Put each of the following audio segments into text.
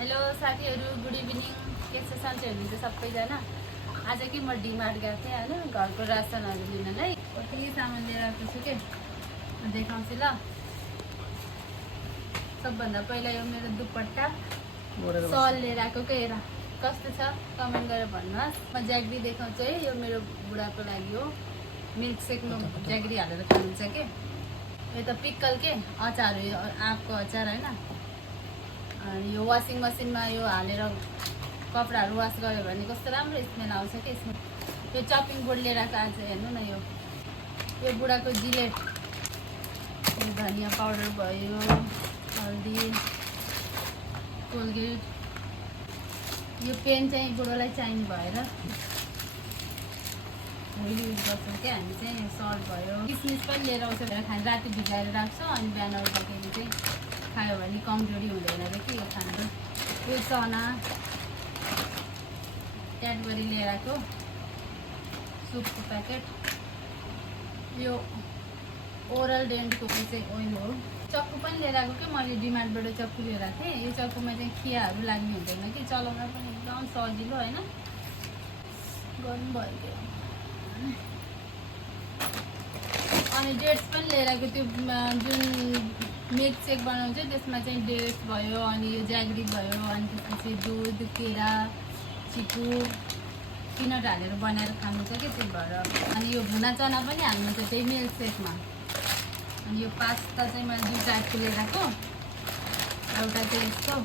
Hello साथीहरू, good evening. के छ सन्चैहरू हुन्छ सबैजना। आज कि म डिमार्ट गएको थिएँ होइन, घरको रासनहरू लिनलाई। कति सामान लिएर आएको छु के म देखाउँछु ल। सबभन्दा पहिला यो मेरो दुपट्टा सल लिएर आएको के हेर कस्तो छ, कमेन्ट गरेर भन्नुहोस्। म ज्याग्री देखाउँछु है, यो मेरो बुढाको लागि हो। मिल्क सेकमा ज्याग्री हालेर खानुहुन्छ के। यो त पिक्कल के अचार हो, यो आँपको अचार होइन। अनि यो वासिङ मसिनमा यो हालेर कपडाहरू वास गर्यो भने कस्तो राम्रो स्मेल आउँछ कि यसमा। यो चपिङ बोर्ड लिएर आएको आज हेर्नु न। यो बुढाको जिलेट, यो धनियाँ पाउडर भयो, हल्दी, कोलगेट। यो पेन चाहिँ बुढोलाई चाहिने भएर युज गर्छौँ क्या हामी चाहिँ। सल्ट भयो, किसमिस पनि लिएर आउँछ भनेर खाने। राति भिजाएर राख्छ अनि बिहान उठ्दाखेरि चाहिँ खायो भने कमजोरी हुँदैन अरे कि यो खानु। यो चना क्याडबरी लिएर आएको, सुपको प्याकेट। यो ओरल डेन्टको चाहिँ ओइल हो। चक्कु पनि लिएर आएको कि मैले डिमार्टबाट चक्कु लिएर आएको थिएँ। यो चक्कुमा चाहिँ खियाहरू लाग्ने हुँदैन कि, चलाउन पनि एकदम सजिलो होइन। गर्नु भयो अनि डेट्स पनि लिएर आएको। त्यो जुन मिल्क सेक बनाउँछ त्यसमा चाहिँ डेट्स भयो, अनि यो ज्याग्री भयो, अनि त्यसपछि दुध, केरा, चिकु, पिनट हालेर बनाएर खानु छ कि त्यो भएर। अनि यो भुना चना पनि हाल्नु छ त्यही मिल्क सेकमा। अनि यो पास्ता चाहिँ मैले 2 टाइपको लिएर आएको। एउटा चाहिँ यस्तो,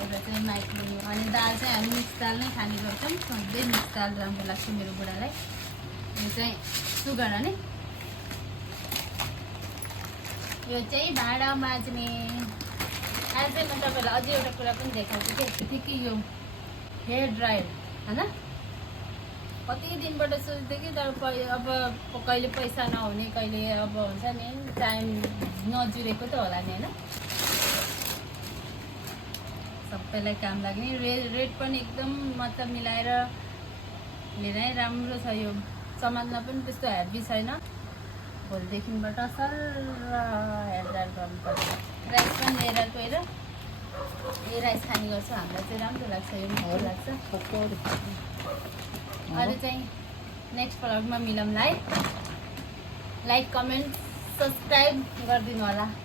एउटा चाहिँ माइक्रोवेभ। अनि दाल चाहिँ हामी मिक्स दाल नै खाने गर्छौँ, सधैँ मिक्स दाल राम्रो लाग्छ मेरो बुढालाई। यो चाहिँ सुगर हो नि। यो चाहिँ भाँडा माझ्ने। अहिले चाहिँ म तपाईँलाई अझै एउटा कुरा पनि देखाउँछु कि यो हेयर ड्रायर होइन। कति दिनबाट सोच्थेँ कि तर अब कहिले पैसा नहुने, कहिले अब हुन्छ नि टाइम नजुरेको त होला नि होइन। सबैलाई काम लाग्ने। रेट पनि एकदम मतलब मिलाएर लिएर राम्रो छ। यो समानमा पनि त्यस्तो हेभी छैन। भोलिदेखिबाट सर हेयर ड्रायर गर्नुपर्छ। राइस पनि लिएर आएको हेर। यो राइस खाने गर्छ, हामीलाई चाहिँ राम्रो लाग्छ, यो मिठो लाग्छ। अरू चाहिँ नेक्स्ट भ्लगमा मिलाउँला है। लाइक, कमेन्ट, सब्सक्राइब गरिदिनु होला।